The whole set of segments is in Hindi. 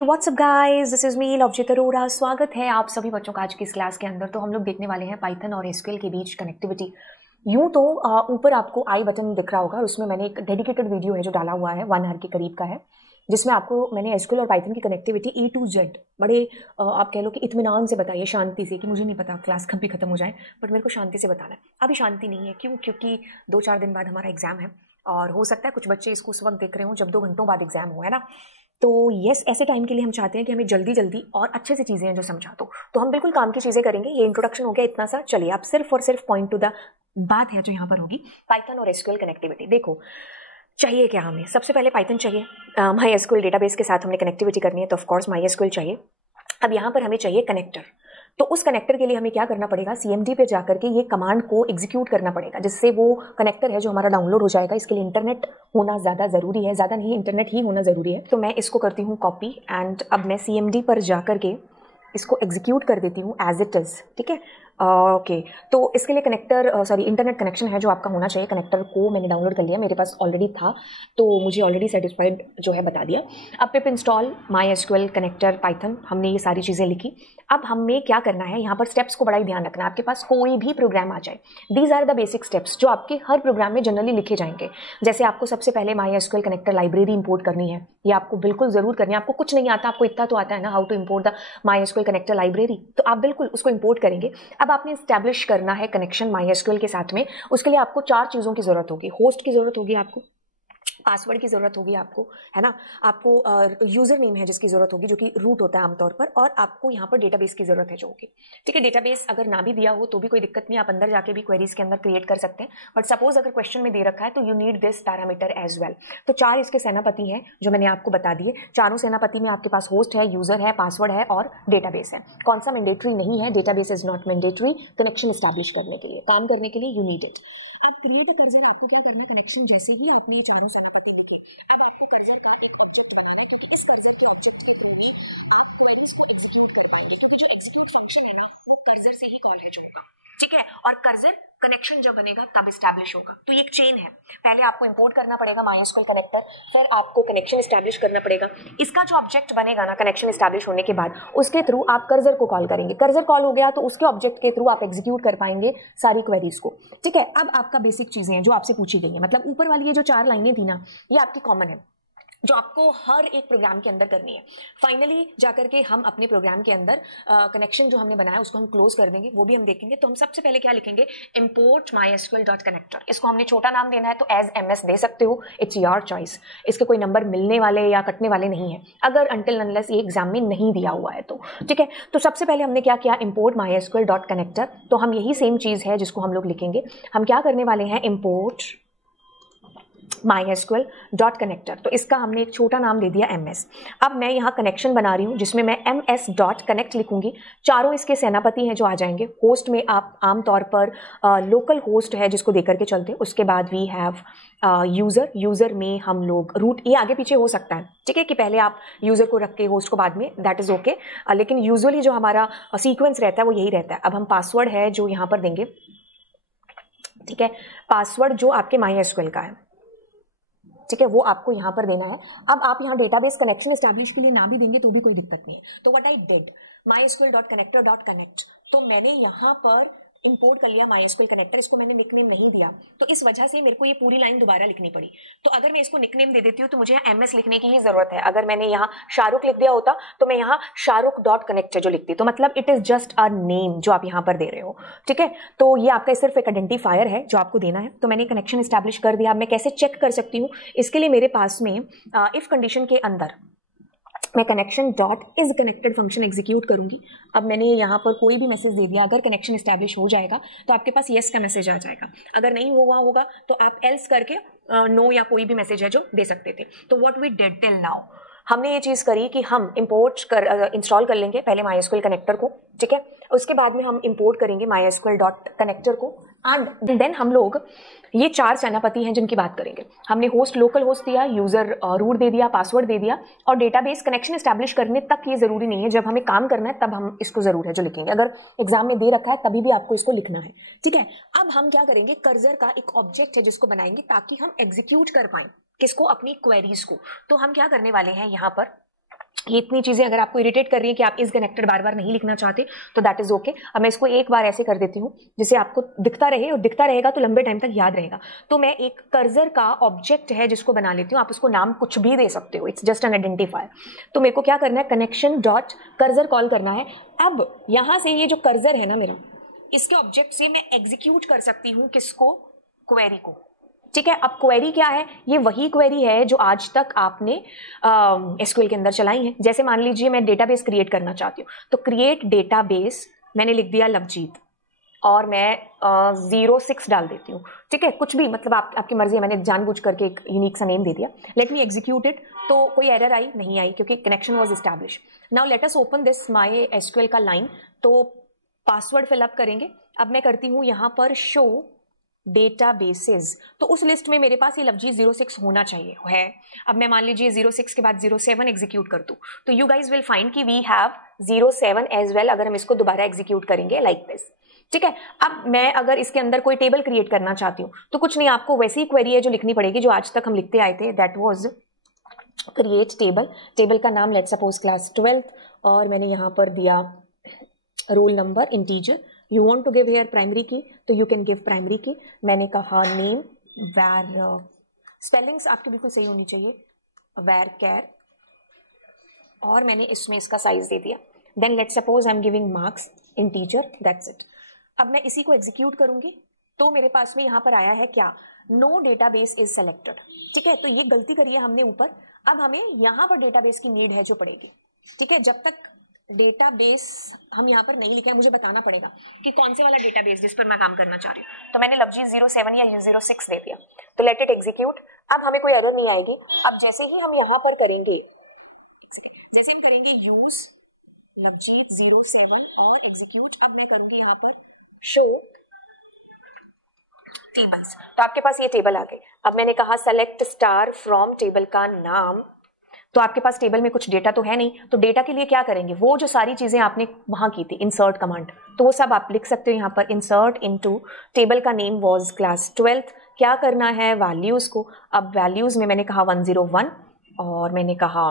WhatsApp guys, this is me Lovejeet Arora. स्वागत है आप सभी बच्चों का आज की इस क्लास के अंदर। तो हम लोग देखने वाले हैं पाइथन और एसक्यूएल के बीच कनेक्टिविटी। यूं तो ऊपर आपको आई बटन दिख रहा होगा, उसमें मैंने एक डेडिकेटेड वीडियो है जो डाला हुआ है 1 आवर के करीब का है, जिसमें आपको मैंने एसक्यूएल और पाइथन की कनेक्टिविटी E to Z बड़े आप कह लो कि इत्मीनान से बताइए, शांति से, कि मुझे नहीं पता क्लास कब भी खत्म हो जाए बट मेरे को शांति से बताना है। अभी शांति नहीं है, क्यों? क्योंकि 2-4 दिन बाद हमारा एग्जाम है और हो सकता है कुछ बच्चे इसको उस वक्त देख रहे हो जब 2 घंटों बाद एग्जाम हो, है ना। तो यस, ऐसे टाइम के लिए हम चाहते हैं कि हमें जल्दी जल्दी और अच्छे से चीज़ें हैं जो समझा दो। तो हम बिल्कुल काम की चीज़ें करेंगे। ये इंट्रोडक्शन हो गया इतना सा। चलिए आप सिर्फ और सिर्फ पॉइंट टू द बात है जो यहाँ पर होगी, पाइथन और एसक्यूएल कनेक्टिविटी। देखो, चाहिए क्या हमें? सबसे पहले पाइथन चाहिए। माई एसक्यूएल डेटाबेस के साथ हमने कनेक्टिविटी करनी है, तो ऑफकोर्स माई एसक्यूएल चाहिए। अब यहाँ पर हमें चाहिए कनेक्टर। तो उस कनेक्टर के लिए हमें क्या करना पड़ेगा? CMD पे जाकर के ये कमांड को एग्जीक्यूट करना पड़ेगा, जिससे वो कनेक्टर है जो हमारा डाउनलोड हो जाएगा। इसके लिए इंटरनेट होना ज़्यादा ज़रूरी है, ज़्यादा नहीं, इंटरनेट ही होना ज़रूरी है। तो मैं इसको करती हूँ कॉपी एंड अब मैं CMD पर जाकर के इसको एग्जीक्यूट कर देती हूँ एज इट इज़। ठीक है, ओके। तो इसके लिए कनेक्टर इंटरनेट कनेक्शन है जो आपका होना चाहिए। कनेक्टर को मैंने डाउनलोड कर लिया, मेरे पास ऑलरेडी था, तो मुझे ऑलरेडी सेटिस्फाइड जो है बता दिया। अब पिप इंस्टॉल माई एसक्यूएल कनेक्टर पाइथन, हमने ये सारी चीज़ें लिखी। अब हमें क्या करना है, यहाँ पर स्टेप्स को बड़ा ही ध्यान रखना है। आपके पास कोई भी प्रोग्राम आ जाए, these are the basic steps जो आपके हर प्रोग्राम में जनरली लिखे जाएंगे। जैसे आपको सबसे पहले माई एसक्यूएल कनेक्टर लाइब्रेरी इंपोर्ट करनी है, ये आपको बिल्कुल ज़रूर करनी है। आपको कुछ नहीं आता, आपको इतना तो आता है ना, how to import the my SQL connector library, तो आप बिल्कुल उसको इंपोर्ट करेंगे। अब आपने एस्टैब्लिश करना है कनेक्शन माई एसक्यूएल के साथ में। उसके लिए आपको 4 चीज़ों की ज़रूरत होगी। होस्ट की ज़रूरत होगी आपको, पासवर्ड की ज़रूरत होगी आपको, है ना, आपको यूज़र नेम है जिसकी ज़रूरत होगी, जो कि रूट होता है आमतौर पर, और आपको यहाँ पर डेटाबेस की ज़रूरत है जो होगी। ठीक है, डेटाबेस अगर ना भी दिया हो तो भी कोई दिक्कत नहीं, आप अंदर जाके भी क्वेरीज के अंदर क्रिएट कर सकते हैं। बट सपोज अगर क्वेश्चन में दे रखा है तो you need this parameter as well. तो 4 इसके सेनापति हैं जो मैंने आपको बता दिए। चारों सेनापति में आपके पास होस्ट है, यूज़र है, पासवर्ड है और डेटाबेस है। कौन सा मैंडेटरी नहीं है? Database is not mandatory connection establish करने के लिए, काम करने के लिए यू नीड इट। कनेक्शन जैसे ही आपने चारों कर्सर से ही कॉलेज होगा। ठीक है, और कर्सर कनेक्शन जब बनेगा तब एस्टैब्लिश होगा। तो ये एक चेन है। पहले आपको इंपोर्ट करना पड़ेगा माई एसक्यूएल कनेक्टर, फिर आपको कनेक्शन एस्टैब्लिश करना पड़ेगा। इसका जो ऑब्जेक्ट बनेगा ना कनेक्शन एस्टैब्लिश होने के बाद, उसके थ्रू आप कर्सर को कॉल करेंगे। कर्सर कॉल हो गया तो उसके ऑब्जेक्ट के थ्रू आप एग्जीक्यूट कर पाएंगे सारी क्वेरीज को। ठीक है, अब आपका बेसिक चीजें हैं जो आपसे पूछी गई है, मतलब ऊपर वाली ये जो 4 लाइनें थी ना, ये आपकी कॉमन है जो आपको हर एक प्रोग्राम के अंदर करनी है। फाइनली जाकर के हम अपने प्रोग्राम के अंदर कनेक्शन जो हमने बनाया उसको हम क्लोज कर देंगे, वो भी हम देखेंगे। तो हम सबसे पहले क्या लिखेंगे? import mysql.connector। इसको हमने छोटा नाम देना है तो एज ms दे सकते हो, इट्स योर चॉइस। इसके कोई नंबर मिलने वाले या कटने वाले नहीं है, अगर अनटिल अनलेस ये एग्जाम में नहीं दिया हुआ है तो। ठीक है, तो सबसे पहले हमने क्या किया? import mysql.connector। तो हम यही सेम चीज है जिसको हम लोग लिखेंगे। हम क्या करने वाले हैं? import mysql.connector। तो इसका हमने एक छोटा नाम दे दिया ms। अब मैं यहाँ कनेक्शन बना रही हूँ जिसमें मैं ms.connect लिखूंगी। चारों इसके सेनापति हैं जो आ जाएंगे। होस्ट में आप आमतौर पर लोकल होस्ट है जिसको देकर के चलते हैं। उसके बाद वी हैव यूजर में हम लोग रूट, ये आगे पीछे हो सकता है। ठीक है, कि पहले आप यूजर को रख के होस्ट को बाद में, दैट इज ओके, लेकिन यूजुअली जो हमारा सीक्वेंस रहता है वो यही रहता है। अब हम पासवर्ड है जो यहाँ पर देंगे। ठीक है, पासवर्ड जो आपके माई एसक्यूएल का है, ठीक है, वो आपको यहां पर देना है। अब आप यहां डेटाबेस कनेक्शन एस्टैब्लिश के लिए ना भी देंगे तो भी कोई दिक्कत नहीं है। तो व्हाट आई डिड, mysql.connector.connect, तो मैंने यहां पर इंपोर्ट कर लिया MySQL कनेक्टर। इसको मैंने निकनेम नहीं दिया, तो इस वजह से मेरे को ये पूरी लाइन दोबारा लिखनी पड़ी। तो अगर मैं इसको निकनेम दे देती हूँ तो मुझे यहाँ MS लिखने की ही जरूरत है। अगर मैंने यहाँ शाहरुख लिख दिया होता तो मैं यहाँ shahrukh.connect जो लिखती, तो मतलब it is just a name जो आप यहाँ पर दे रहे हो। ठीक है, तो ये आपका सिर्फ एक आइडेंटिफायर है जो आपको देना है। तो मैंने कनेक्शन एस्टैब्लिश कर दिया। अब मैं कैसे चेक कर सकती हूँ? इसके लिए मेरे पास में इफ कंडीशन के अंदर मैं connection dot is connected function execute करूंगी। अब मैंने यहाँ पर कोई भी मैसेज दे दिया, अगर कनेक्शन एस्टैब्लिश हो जाएगा तो आपके पास येस का मैसेज आ जाएगा। अगर नहीं हुआ होगा तो आप एल्स करके नो या कोई भी मैसेज है जो दे सकते थे। तो what we did till now, हमने ये चीज़ करी कि हम इंस्टॉल कर लेंगे पहले MySQL कनेक्टर को। ठीक है, उसके बाद में हम इंपोर्ट करेंगे mysql.connector को एंड देन हम लोग ये 4 सेनापति हैं जिनकी बात करेंगे। हमने होस्ट लोकल होस्ट दिया, यूजर रूट दे दिया, पासवर्ड दे दिया, और डेटाबेस कनेक्शन एस्टैब्लिश करने तक ये जरूरी नहीं है। जब हमें काम करना है तब हम इसको जरूर है जो लिखेंगे। अगर एग्जाम में दे रखा है तभी भी आपको इसको लिखना है। ठीक है, अब हम क्या करेंगे? कर्सर का एक ऑब्जेक्ट है जिसको बनाएंगे ताकि हम एग्जीक्यूट कर पाए किसको? अपनी क्वेरीज को। तो हम क्या करने वाले हैं यहाँ पर? ये इतनी चीजें अगर आपको इरिटेट कर रही है कि आप इज कनेक्टेड बार बार नहीं लिखना चाहते तो दैट इज ओके। अब मैं इसको एक बार ऐसे कर देती हूँ जिससे आपको दिखता रहे, और दिखता रहेगा तो लंबे टाइम तक याद रहेगा। तो मैं एक कर्सर का ऑब्जेक्ट है जिसको बना लेती हूँ, आप उसको नाम कुछ भी दे सकते हो, इट्स जस्ट एन आइडेंटिफायर। तो मेरे को क्या करना है, कनेक्शन डॉट कर्सर कॉल करना है। अब यहां से ये जो कर्सर है ना मेरा, इसके ऑब्जेक्ट से मैं एग्जीक्यूट कर सकती हूँ किसको, क्वेरी को। ठीक है, अब क्वेरी क्या है, ये वही क्वेरी है जो आज तक आपने एसक्यूएल के अंदर चलाई है। जैसे मान लीजिए मैं डेटाबेस क्रिएट करना चाहती हूँ, तो क्रिएट डेटाबेस मैंने लिख दिया लवजीत, और मैं 06 डाल देती हूँ। ठीक है, कुछ भी, मतलब आपकी मर्जी है, मैंने जानबूझ करके एक यूनिक सा नेम दे दिया। Let me execute it. तो कोई एरर आई नहीं आई क्योंकि connection was establish. Now let us open this my SQL का लाइन। तो पासवर्ड फिलअप करेंगे। अब मैं करती हूँ यहाँ पर शो डेटाबेसेस, तो उस लिस्ट में मेरे पास ये लवजीत 06 होना चाहिए है। अब मैं मान लीजिए 06 के बाद 07 एग्जीक्यूट कर दूं, तो यू गाइज विल फाइंड कि वी हैव 07 एज वेल। अगर हम इसको दोबारा एग्जीक्यूट करेंगे लाइक दिस। ठीक है, अब मैं अगर इसके अंदर कोई टेबल क्रिएट करना चाहती हूँ तो कुछ नहीं, आपको वैसी क्वेरी है जो लिखनी पड़ेगी जो आज तक हम लिखते आए थे, that was create table. Table का नाम लेट सपोज क्लास 12th, और मैंने यहाँ पर दिया roll number integer. You want to give here primary key, तो यू कैन गिव प्राइमरी की। मैंने कहा नेम वैर, स्पेलिंग्स आपकी बिल्कुल सही होनी चाहिए, वैर कैर, और मैंने इसमें इसका साइज दे दिया। Then let suppose I am giving marks integer, that's it. अब मैं इसी को एग्जीक्यूट करूंगी तो मेरे पास में यहाँ पर आया है क्या, नो डेटाबेस इज सेलेक्टेड। ठीक है, तो ये गलती करी है हमने ऊपर। अब हमें यहाँ पर डेटाबेस की नीड है जो पड़ेगी। ठीक है, जब तक डेटाबेस हम यहाँ पर नहीं लिखे, मुझे बताना पड़ेगा कि कौन से वाला डेटाबेस जिस पर मैं काम करना चाह रही हूँ। तो मैंने लवजीत 07 या 06 दे दिया, तो लेट इट एग्जीक्यूट। अब हमें कोई एरर नहीं आएगी। अब जैसे ही हम यहाँ पर करेंगे, जैसे हम करेंगे यूज लवजीत 07 और एग्जीक्यूट, अब मैं करूंगी यहाँ पर शो टेबल्स, तो आपके पास ये टेबल आ गई। अब मैंने कहा सेलेक्ट स्टार फ्रॉम टेबल का नाम, तो आपके पास टेबल में कुछ डेटा तो है नहीं, तो डेटा के लिए क्या करेंगे, वो जो सारी चीजें आपने वहां की थी इंसर्ट कमांड, तो वो सब आप लिख सकते हो यहाँ पर। इंसर्ट इनटू टेबल का नेम वाज क्लास 12th, क्या करना है, वैल्यूज को। अब वैल्यूज में मैंने कहा 101 और मैंने कहा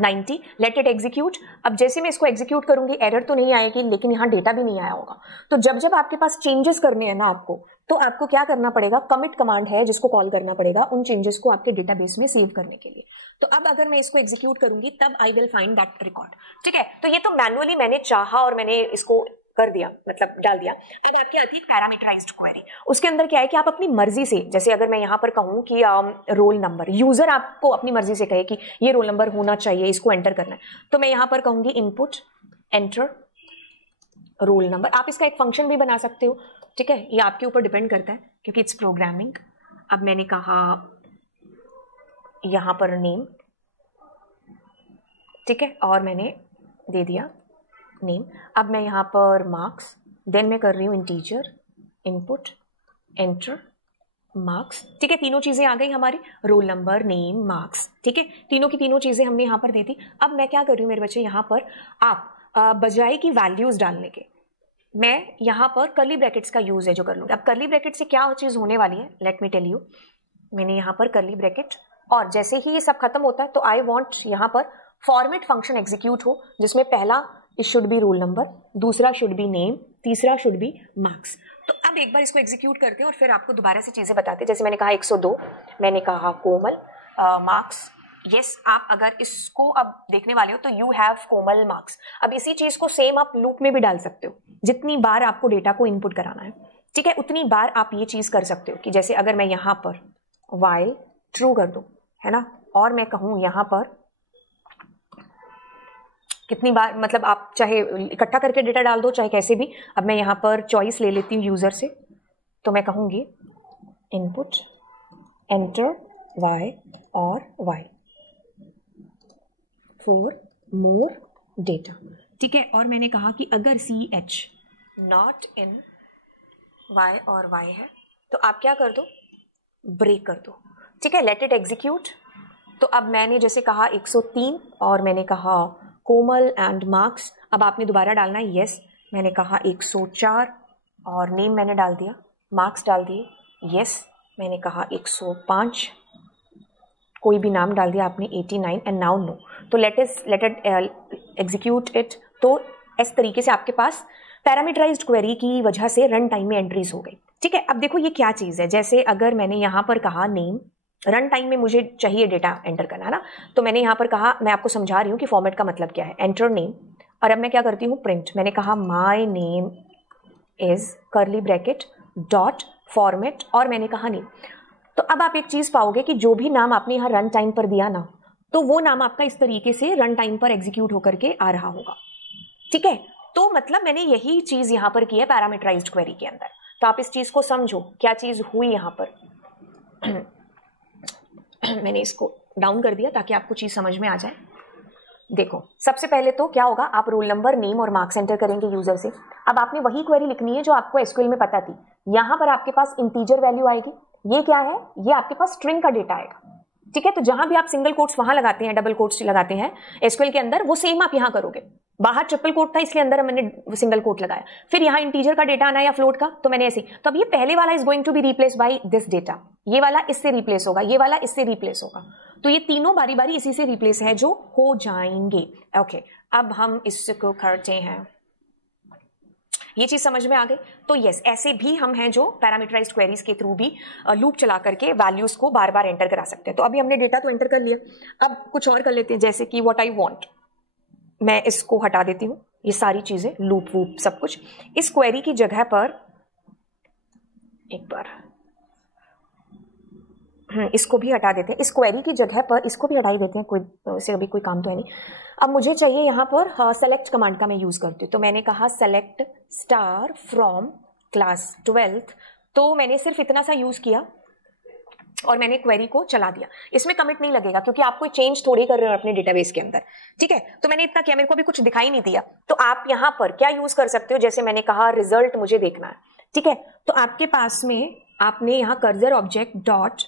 90, लेट इट एग्जीक्यूट। अब जैसे मैं इसको एग्जीक्यूट करूंगी एरर तो नहीं आएगी, लेकिन यहाँ डेटा भी नहीं आया होगा। तो जब जब आपके पास चेंजेस करने हैं ना आपको, तो आपको क्या करना पड़ेगा, कमिट कमांड है जिसको कॉल करना पड़ेगा उन चेंजेस को आपके डेटाबेस में सेव करने के लिए। तो अब अगर मैं इसको एग्जीक्यूट करूंगी तब I will find that record. ठीक है, तो ये तो मैनुअली मैंने चाहा और मैंने इसको कर दिया, मतलब डाल दिया। अब आपकी आती है पैरामीटराइज्ड क्वेरी। उसके अंदर क्या है कि आप अपनी मर्जी से, जैसे अगर मैं यहाँ पर कहूँ कि रोल नंबर, यूजर आपको अपनी मर्जी से कहे कि ये रोल नंबर होना चाहिए, इसको एंटर करना है, तो मैं यहाँ पर कहूंगी इनपुट एंटर रोल नंबर। आप इसका एक फंक्शन भी बना सकते हो। ठीक है, ये आपके ऊपर डिपेंड करता है क्योंकि इट्स प्रोग्रामिंग। अब मैंने कहा यहाँ पर नेम, ठीक है, और मैंने दे दिया नेम। अब मैं यहाँ पर मार्क्स, देन मैं कर रही हूँ इंटीजर इनपुट एंटर मार्क्स। ठीक है, तीनों चीजें आ गई हमारी, रोल नंबर नेम मार्क्स। ठीक है, तीनों की तीनों चीजें हमने यहाँ पर दी थी। अब मैं क्या कर रही हूँ मेरे बच्चे, यहाँ पर आप बजाय की वैल्यूज डालने के, मैं यहाँ पर कर्ली ब्रैकेट्स का यूज है जो कर लूँगी। अब कर्ली ब्रैकेट से क्या चीज होने वाली है, लेट मी टेल यू। मैंने यहाँ पर कर्ली ब्रैकेट, और जैसे ही ये सब खत्म होता है तो आई वॉन्ट यहाँ पर फॉर्मेट फंक्शन एग्जीक्यूट हो, जिसमें पहला it should be roll number, दूसरा शुड बी नेम, तीसरा शुड बी मार्क्स। तो अब एक बार इसको एग्जीक्यूट करते हैं और फिर आपको दोबारा से चीजें बताते हैं। जैसे मैंने कहा 102, मैंने कहा कोमल मार्क्स। यस, आप अगर इसको अब देखने वाले हो तो यू हैव कोमल मार्क्स। अब इसी चीज को सेम आप लूप में भी डाल सकते हो, जितनी बार आपको डेटा को इनपुट कराना है, ठीक है, उतनी बार आप ये चीज कर सकते हो। कि जैसे अगर मैं यहाँ पर वाइल ट्रू कर दूं, है ना, और मैं कहूं यहाँ पर कितनी बार, मतलब आप चाहे इकट्ठा करके डेटा डाल दो चाहे कैसे भी। अब मैं यहाँ पर चॉइस ले लेती हूँ यूजर से, तो मैं कहूंगी इनपुट एंटर वाई और वाई फॉर मोर डेटा। ठीक है, और मैंने कहा कि अगर CH नॉट इन वाई और वाई है तो आप क्या कर दो, ब्रेक कर दो। ठीक है, लेट इट एग्जीक्यूट। तो अब मैंने जैसे कहा 103 और मैंने कहा कोमल एंड मार्क्स। अब आपने दोबारा डालना है, यस, मैंने कहा 104 और नेम मैंने डाल दिया, मार्क्स डाल दिए, यस, मैंने कहा 105 कोई भी नाम डाल दिया आपने 89 एंड नाउ नो, तो लेट इट एग्जीक्यूट इट। तो इस तरीके से आपके पास पैरामीटराइज्ड क्वेरी की वजह से रन टाइम में एंट्रीज हो गई। ठीक है, अब देखो ये क्या चीज़ है, जैसे अगर मैंने यहाँ पर कहा नेम, रन टाइम में मुझे चाहिए डेटा एंटर करना है ना, तो मैंने यहाँ पर कहा, मैं आपको समझा रही हूँ कि फॉर्मेट का मतलब क्या है, एंटर नेम, और अब मैं क्या करती हूँ प्रिंट, मैंने कहा my name is curly bracket dot format और मैंने कहा नेम। तो अब आप एक चीज़ पाओगे कि जो भी नाम आपने यहाँ रन टाइम पर दिया ना, तो वो नाम आपका इस तरीके से रन टाइम पर एग्जीक्यूट होकर के आ रहा होगा। ठीक है, तो मतलब मैंने यही चीज़ यहाँ पर की है पैरामीटराइज्ड क्वेरी के अंदर। तो आप इस चीज़ को समझो क्या चीज़ हुई यहाँ पर। मैंने इसको डाउन कर दिया ताकि आपको चीज़ समझ में आ जाए। देखो सबसे पहले तो क्या होगा, आप रोल नंबर, नेम और मार्क्स एंटर करेंगे यूजर से। अब आपने वही क्वेरी लिखनी है जो आपको एसक्यूएल में पता थी। यहाँ पर आपके पास इंटीजर वैल्यू आएगी, ये क्या है, ये आपके पास स्ट्रिंग का डेटा आएगा। ठीक है, तो जहां भी आप सिंगल कोट्स वहां लगाते हैं, डबल कोट्स लगाते हैं एसक्यूएल के अंदर, वो सेम आप यहां करोगे। बाहर ट्रिपल कोट था इसलिए अंदर मैंने सिंगल कोट लगाया। फिर यहाँ इंटीजर का डेटा आना या फ्लोट का, तो मैंने ऐसे। तो अब ये पहले वाला is going to be replace by this data, ये वाला इससे रिप्लेस होगा, ये वाला इससे रिप्लेस होगा। तो ये तीनों बारी बारी इसी से रिप्लेस है जो हो जाएंगे। ओके, अब हम इसको करते हैं, ये चीज समझ में आ गई। तो यस, ऐसे भी हम हैं जो पैरामीटराइज्ड क्वेरीज के थ्रू भी लूप चला करके वैल्यूज को बार बार एंटर करा सकते हैं। तो अभी हमने डेटा तो एंटर कर लिया, अब कुछ और कर लेते हैं, जैसे कि व्हाट आई वांट। मैं इसको हटा देती हूँ, ये सारी चीजें लूप वूप सब कुछ इस क्वेरी की जगह पर एक बार इसको भी हटा देते हैं। इस क्वेरी की जगह पर इसको भी हटा ही देते हैं, कोई इससे अभी कोई काम तो है नहीं। अब मुझे चाहिए यहाँ पर सेलेक्ट कमांड का मैं यूज करती हूँ। तो मैंने कहा select star from class 12th, तो मैंने सिर्फ इतना सा यूज किया और मैंने क्वेरी को चला दिया। इसमें कमिट नहीं लगेगा क्योंकि आप कोई चेंज थोड़ी कर रहे हो अपने डेटाबेस के अंदर। ठीक है, तो मैंने इतना किया, मेरे को अभी कुछ दिखाई नहीं दिया। तो आप यहाँ पर क्या यूज कर सकते हो, जैसे मैंने कहा रिजल्ट मुझे देखना है। ठीक है, तो आपके पास में आपने यहाँ cursor object dot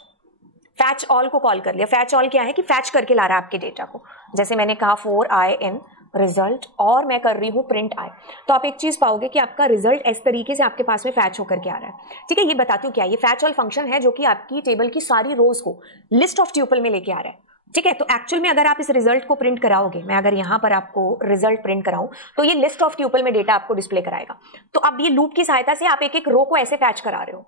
fetch all को कॉल कर लिया। फैच ऑल क्या है कि फैच करके ला रहा है आपके डेटा को। जैसे मैंने कहा 4i in रिजल्ट और मैं कर रही हूँ प्रिंट आई, तो आप एक चीज पाओगे कि आपका रिजल्ट इस तरीके से आपके पास में फैच होकर के आ रहा है। ठीक है, ये बताती हूँ क्या, ये फैच ऑल फंक्शन है जो कि आपकी टेबल की सारी रोज को लिस्ट ऑफ ट्यूपल में लेके आ रहा है। ठीक है, तो एक्चुअल में अगर आप इस रिजल्ट को प्रिंट कराओगे, मैं अगर यहाँ पर आपको रिजल्ट प्रिंट कराऊं, तो ये लिस्ट ऑफ ट्यूपल में डेटा आपको डिस्प्ले कराएगा। तो अब ये लूप की सहायता से आप एक एक रो को ऐसे फैच करा रहे हो।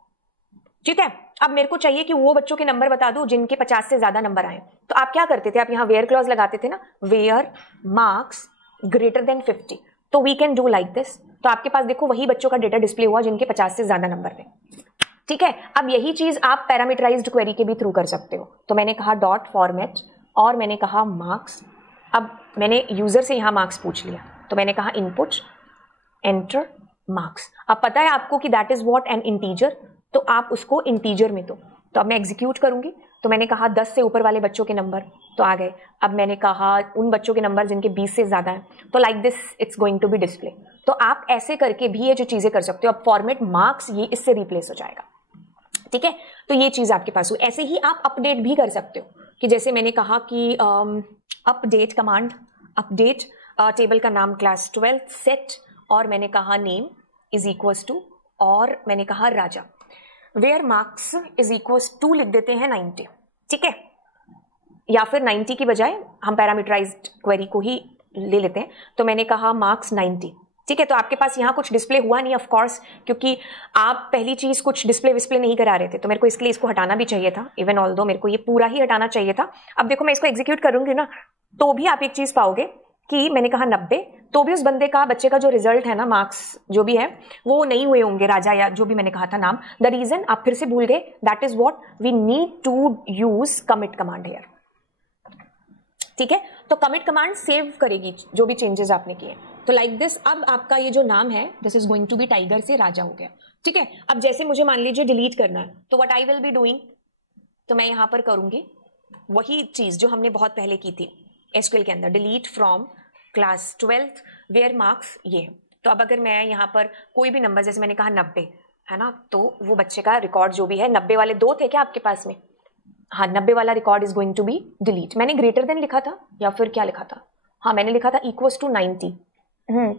ठीक है, अब मेरे को चाहिए कि वो बच्चों के नंबर बता दो जिनके 50 से ज्यादा नंबर आए। तो आप क्या करते थे, आप यहाँ वेयर क्लॉज लगाते थे ना, वेयर मार्क्स ग्रेटर देन 50। तो we can do like this. तो आपके पास देखो वही बच्चों का डेटा डिस्प्ले हुआ जिनके 50 से ज्यादा नंबर थे। ठीक है, अब यही चीज आप पैरामीटराइज्ड क्वेरी के भी थ्रू कर सकते हो। तो मैंने कहा डॉट फॉर्मेट और मैंने कहा मार्क्स। अब मैंने यूजर से यहाँ मार्क्स पूछ लिया, तो मैंने कहा इनपुट एंटर मार्क्स। अब पता है आपको कि that is what an integer, तो आप उसको इंटीजर में दो। तो अब मैं एग्जीक्यूट करूंगी, तो मैंने कहा 10 से ऊपर वाले बच्चों के नंबर तो आ गए। अब मैंने कहा उन बच्चों के नंबर जिनके 20 से ज्यादा हैं, तो like this it's going to be display. तो आप ऐसे करके भी ये जो चीजें कर सकते हो। अब फॉर्मेट मार्क्स ये इससे रिप्लेस हो जाएगा। ठीक है, तो ये चीज आपके पास हुई। ऐसे ही आप अपडेट भी कर सकते हो कि जैसे मैंने कहा कि अपडेट कमांड, अपडेट टेबल का नाम क्लास 12 सेट और मैंने कहा नेम इज इक्वल्स टू और मैंने कहा Raja, where marks is equals to लिख देते हैं 90। ठीक है, या फिर 90 की बजाय हम पैरामीटराइज्ड क्वेरी को ही ले लेते हैं। तो मैंने कहा मार्क्स 90। ठीक है, तो आपके पास यहाँ कुछ डिस्प्ले हुआ नहीं ऑफ कोर्स, क्योंकि आप पहली चीज कुछ डिस्प्ले विस्प्ले नहीं करा रहे थे। तो मेरे को इसके लिए इसको हटाना भी चाहिए था, इवन ऑल्दो मेरे को ये पूरा ही हटाना चाहिए था। अब देखो मैं इसको एग्जीक्यूट करूंगी ना, तो भी आप एक चीज पाओगे कि मैंने कहा 90, तो भी उस बंदे का, बच्चे का जो रिजल्ट है ना, मार्क्स जो भी है वो नहीं हुए होंगे, राजा या जो भी मैंने कहा था नाम। द रीजन आप फिर से भूल गए, that is what we need to use commit command here. ठीक है, तो कमिट कमांड सेव करेगी जो भी चेंजेस आपने किए। तो लाइक दिस, अब आपका ये जो नाम है this is going to be tiger से राजा हो गया। ठीक है, अब जैसे मुझे मान लीजिए डिलीट करना है, तो what I will be doing, तो मैं यहां पर करूंगी वही चीज जो हमने बहुत पहले की थी एसक्यूएल के अंदर, delete from class 12 where marks ये। तो अब अगर मैं यहाँ पर कोई भी नंबर, जैसे मैंने कहा 90 है ना, तो वो बच्चे का रिकॉर्ड जो भी है, 90 वाले 2 थे क्या आपके पास में, हाँ 90 वाला record is going to be delete. मैंने ग्रेटर देन लिखा था या फिर क्या लिखा था, हाँ मैंने लिखा था इक्वल्स टू 90।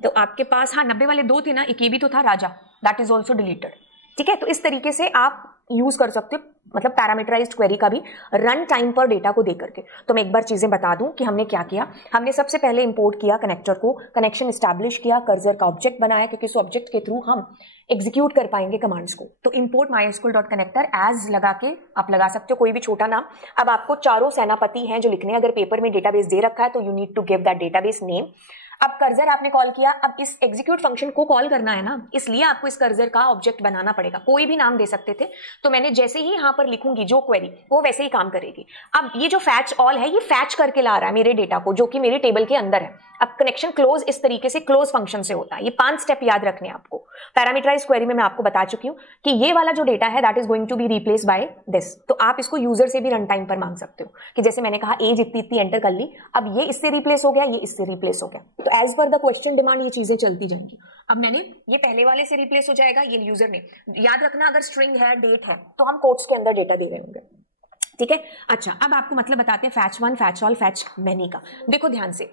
तो आपके पास हाँ 90 वाले 2 थे ना, एक ये भी तो था राजा, दैट इज ऑल्सो डिलीटेड। ठीक है, तो इस तरीके से आप यूज कर सकते हो, मतलब पैरामीटराइज्ड क्वेरी का भी रन टाइम पर डेटा को देकर के। तो मैं एक बार चीजें बता दूं कि हमने क्या किया। हमने सबसे पहले इंपोर्ट किया कनेक्टर को, कनेक्शन एस्टैब्लिश किया, कर्सर का ऑब्जेक्ट बनाया, क्योंकि इस ऑब्जेक्ट के थ्रू हम एग्जीक्यूट कर पाएंगे कमांड्स को। तो इंपोर्ट mysql.connector एज लगा के आप लगा सकते हो कोई भी छोटा नाम। अब आपको चारों सेनापति हैं जो लिखने हैं, अगर पेपर में डेटाबेस दे रखा है तो you need to give that database name. अब कर्सर आपने कॉल किया, अब इस एग्जीक्यूट फंक्शन को कॉल करना है ना, इसलिए आपको इस कर्सर का ऑब्जेक्ट बनाना पड़ेगा। कोई भी नाम दे सकते थे, तो मैंने जैसे ही यहां पर लिखूंगी जो क्वेरी, वो वैसे ही काम करेगी। अब ये जो फैच ऑल है, ये फैच करके ला रहा है मेरे डेटा को, जो कि मेरे टेबल के अंदर है। अब कनेक्शन क्लोज इस तरीके से क्लोज फंक्शन से होता है। ये 5 स्टेप याद रखने आपको। पैरामीटराइज्ड क्वेरी में मैं आपको बता चुकी हूं कि ये वाला जो डेटा है that is going to be replace by this. तो आप इसको यूजर से भी रन टाइम पर मांग सकते हो कि जैसे मैंने कहा एज इतनी इतनी एंटर कर ली, अब ये इससे रिप्लेस हो गया, ये इससे रिप्लेस हो गया। तो as per the question demand ये चीजें चलती जाएंगी। अब मैंने ये पहले वाले से रिप्लेस हो जाएगा, ये यूजर ने। याद रखना अगर स्ट्रिंग है, डेट है, तो हम कोट्स के अंदर डेटा दे रहे होंगे। ठीक है, अच्छा अब आपको मतलब बताते हैं fetch one, fetch all, fetch many का। देखो ध्यान से,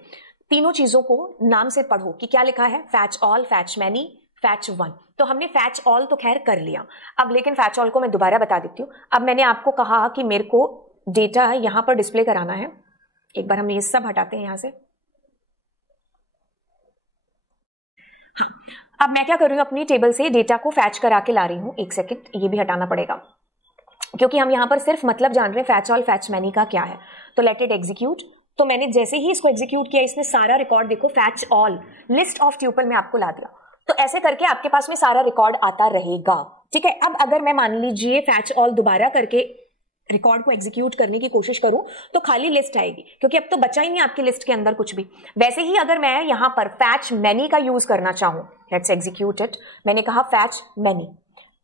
तीनों चीजों को नाम से पढ़ो कि क्या लिखा है, fetch all, fetch many, fetch one. तो हमने फैच ऑल तो खैर कर लिया, अब लेकिन फैच ऑल को मैं दोबारा बता देती हूँ। अब मैंने आपको कहा कि मेरे को डेटा यहां पर डिस्प्ले कराना है। एक बार हम ये सब हटाते हैं यहां से। अब मैं क्या कर रही हूं, अपनी टेबल से डेटा को फैच करा के ला रही हूं। एक सेकेंड, ये भी हटाना पड़ेगा क्योंकि हम यहां पर सिर्फ मतलब जान रहे हैं फैच ऑल, फैच मैनी का क्या है। तो लेट इट एग्जीक्यूट। तो मैंने जैसे ही इसको एग्जीक्यूट किया, इसने सारा रिकॉर्ड देखो fetch all list of tuple में आपको ला दिया। तो ऐसे करके आपके पास में सारा रिकॉर्ड आता रहेगा। ठीक है, अब अगर मैं मान लीजिए फैच ऑल दोबारा करके रिकॉर्ड को एग्जीक्यूट करने की कोशिश करूं तो खाली लिस्ट आएगी, क्योंकि अब तो बचा ही नहीं आपकी लिस्ट के अंदर कुछ भी। वैसे ही अगर मैं यहां पर फैच मैनी का यूज करना चाहूं, लेट्स एग्जीक्यूट इट। मैंने कहा फैच मैनी,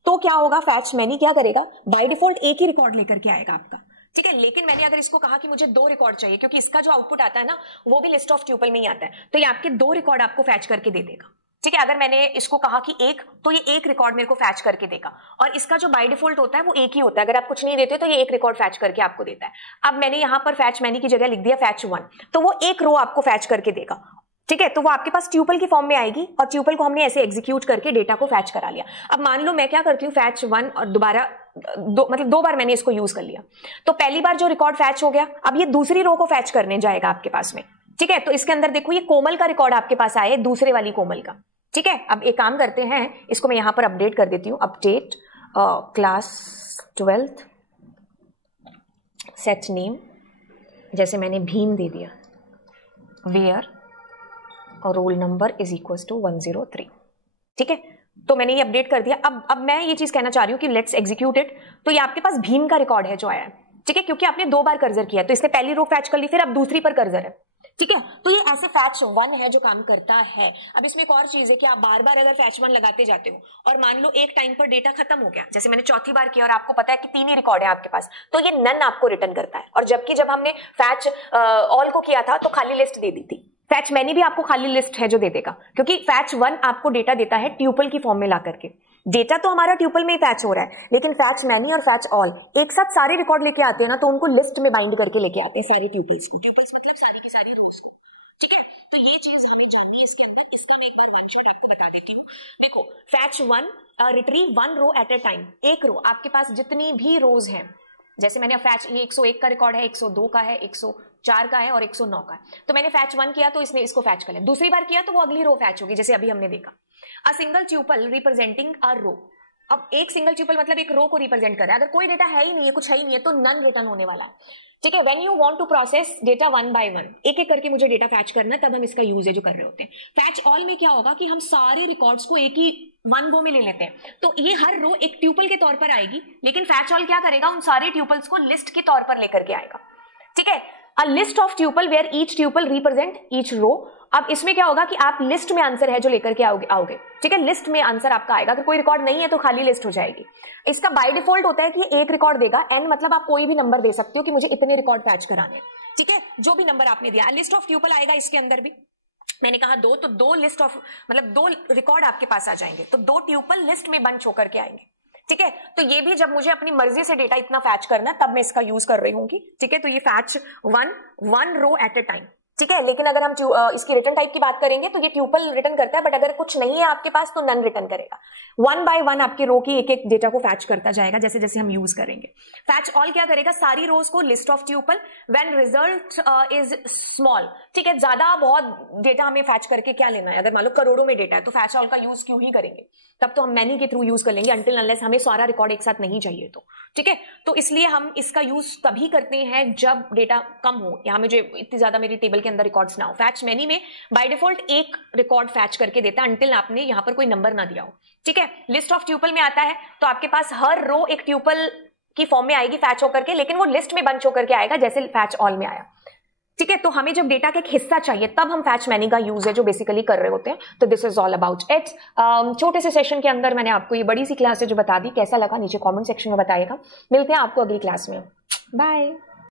तो क्या होगा, फैच मैनी क्या करेगा, बाय डिफॉल्ट एक ही रिकॉर्ड लेकर के आएगा आपका। ठीक है, लेकिन मैंने अगर इसको कहा कि मुझे 2 रिकॉर्ड चाहिए, क्योंकि इसका जो आउटपुट आता है ना वो भी लिस्ट ऑफ ट्यूपल में ही आता है, तो ये आपके 2 रिकॉर्ड आपको फैच करके दे देगा। ठीक है, अगर मैंने इसको कहा कि एक, तो ये एक रिकॉर्ड मेरे को फैच करके देगा। और इसका जो बाय डिफॉल्ट होता है वो एक ही होता है, अगर आप कुछ नहीं देते तो ये एक रिकॉर्ड फैच करके आपको देता है। अब मैंने यहां पर फैच मैनी की जगह लिख दिया फैच वन, तो वो एक रो आपको फैच करके देगा। ठीक है, तो वो आपके पास ट्यूपल की फॉर्म में आएगी और ट्यूपल को हमने ऐसे एग्जीक्यूट करके डेटा को फैच करा लिया। अब मान लो मैं क्या करती हूँ, फैच वन और दोबारा मतलब 2 बार मैंने इसको यूज कर लिया। तो पहली बार जो रिकॉर्ड फैच हो गया, अब ये दूसरी रो को फैच करने जाएगा आपके पास में। ठीक है, तो इसके अंदर देखो ये कोमल का रिकॉर्ड आपके पास आए, दूसरे वाली कोमल का। ठीक है, अब एक काम करते हैं, इसको मैं यहां पर अपडेट कर देती हूं। Update class 12th set name, जैसे मैंने भीम दे दिया, वेयर और roll number is equal to 103। ठीक है, तो मैंने ये अपडेट कर दिया। अब मैं ये चीज कहना चाह रही हूं कि लेट्स एग्जीक्यूट इट। तो ये आपके पास भीम का रिकॉर्ड है जो आया है। ठीक है, क्योंकि आपने 2 बार कर्सर किया, तो इसने पहली रो फैच कर ली, फिर अब दूसरी पर कर्सर है। ठीक है, तो ये ऐसे फैच वन है जो काम करता है। अब इसमें एक और चीज है कि आप बार बार अगर फैच वन लगाते जाते हो और मान लो एक टाइम पर डेटा खत्म हो गया, जैसे मैंने चौथी बार किया और आपको पता है कि 3 ही रिकॉर्ड है आपके पास, तो ये नन आपको रिटर्न करता है। और जबकि जब हमने फैच ऑल को किया था तो खाली लिस्ट दे दी थी। फैच मैनी भी आपको खाली लिस्ट है जो दे देगा, क्योंकि फैच वन आपको डेटा देता है ट्यूपल की फॉर्म में ला करके। डेटा तो हमारा ट्यूपल में ही फैच हो रहा है, लेकिन फैच मैनी और फैच ऑल एक साथ सारे रिकॉर्ड लेके आते हैं ना, तो उनको लिस्ट में बाइंड करके लेके आते हैं सारे ट्यूपल्स को। इसके अंदर इसका मैं एक बार वन शॉट आपको बता देती हूँ। देखो fetch one retrieve 1 row at a time. एक रो, आपके पास जितनी भी रोज हैं, जैसे मैंने फैच, ये 101 का रिकॉर्ड है, 102 का है, 104 का है और 109 का है। तो मैंने फैच वन किया तो इसने इसको फैच कर लिया। दूसरी बार किया तो वो अगली रो फैच होगी, जैसे अभी हमने देखा। A single tuple representing a row. अब एक सिंगल ट्यूपल मतलब एक रो को रिप्रेजेंट कर रहा है। अगर कोई डेटा है ही नहीं है, कुछ है ही नहीं है, तो नन रिटर्न होने वाला है। ठीक है, when you want to process data one by one, एक एक करके मुझे डेटा फैच करना है, तब हम इसका यूजेज कर रहे होते हैं। फैच ऑल में क्या होगा कि हम सारे रिकॉर्ड्स को एक ही वन गो में ले लेते हैं, तो ये हर रो एक ट्यूपल के तौर पर आएगी, लेकिन फैच ऑल क्या करेगा, उन सारे ट्यूपल्स को लिस्ट के तौर पर लेकर के आएगा। ठीक है, a list of tuple where each tuple represent each row. अब इसमें क्या होगा कि आप लिस्ट में आंसर है जो लेकर के आओगे। ठीक है, लिस्ट में आंसर आपका आएगा। अगर कोई रिकॉर्ड नहीं है तो खाली लिस्ट हो जाएगी। इसका बाय डिफॉल्ट होता है कि एक रिकॉर्ड देगा, एन मतलब आप कोई भी नंबर दे सकते हो कि मुझे इतने रिकॉर्ड फैच कराने। ठीक है, जो भी नंबर आपने दिया। लिस्ट ऑफ ट्यूपल आएगा इसके अंदर भी, मैंने कहा 2, तो 2 लिस्ट ऑफ मतलब 2 रिकॉर्ड आपके पास आ जाएंगे, तो 2 ट्यूपल लिस्ट में बंच होकर के आएंगे। ठीक है, तो ये भी जब मुझे अपनी मर्जी से डेटा इतना फैच करना है तब मैं इसका यूज कर रही हूँ। ठीक है, तो ये fetch one row at a time. ठीक है। लेकिन अगर हम इसकी रिटर्न टाइप की बात करेंगे तो ये ट्यूपल रिटर्न करता है, बट अगर कुछ नहीं है आपके पास तो नन रिटर्न करेगा। 1 by 1 आपके रो की एक एक डेटा को फैच करता जाएगा जैसे जैसे हम यूज करेंगे। फैच ऑल क्या करेगा, सारी रोज को list of tuple when result is small. ठीक है, ज्यादा बहुत डेटा हमें फैच करके क्या लेना है, अगर मान लो करोड़ों में डेटा है तो फैच ऑल का यूज क्यों ही करेंगे, तब तो हम मैनी के थ्रू यूज कर लेंगे अनटिल अनलेस हमें सारा रिकॉर्ड एक साथ नहीं चाहिए तो। ठीक है, तो इसलिए हम इसका यूज तभी करते हैं जब डेटा कम हो, यहां मुझे इतनी ज्यादा मेरी टेबल के अंदर रिकॉर्ड्स ना हो। फैच मैनी में बाय डिफॉल्ट एक रिकॉर्ड फैच करके देता है अनटिल आपने यहां पर कोई नंबर ना दिया हो। ठीक है, लिस्ट ऑफ ट्यूपल में आता है तो आपके पास हर रो एक ट्यूपल की फॉर्म में आएगी फैच होकर के, लेकिन वो लिस्ट में बंच होकर के आएगा जैसे फैच ऑल में आया। ठीक है, तो हमें जब डेटा का एक हिस्सा चाहिए तब हम फैच मैनी का यूज है जो बेसिकली कर रहे होते हैं। तो this is all about it. छोटे से सेशन के अंदर मैंने आपको ये बड़ी सी क्लास है जो बता दी, कैसा लगा नीचे कमेंट सेक्शन में बताइएगा। मिलते हैं आपको अगली क्लास में, बाय।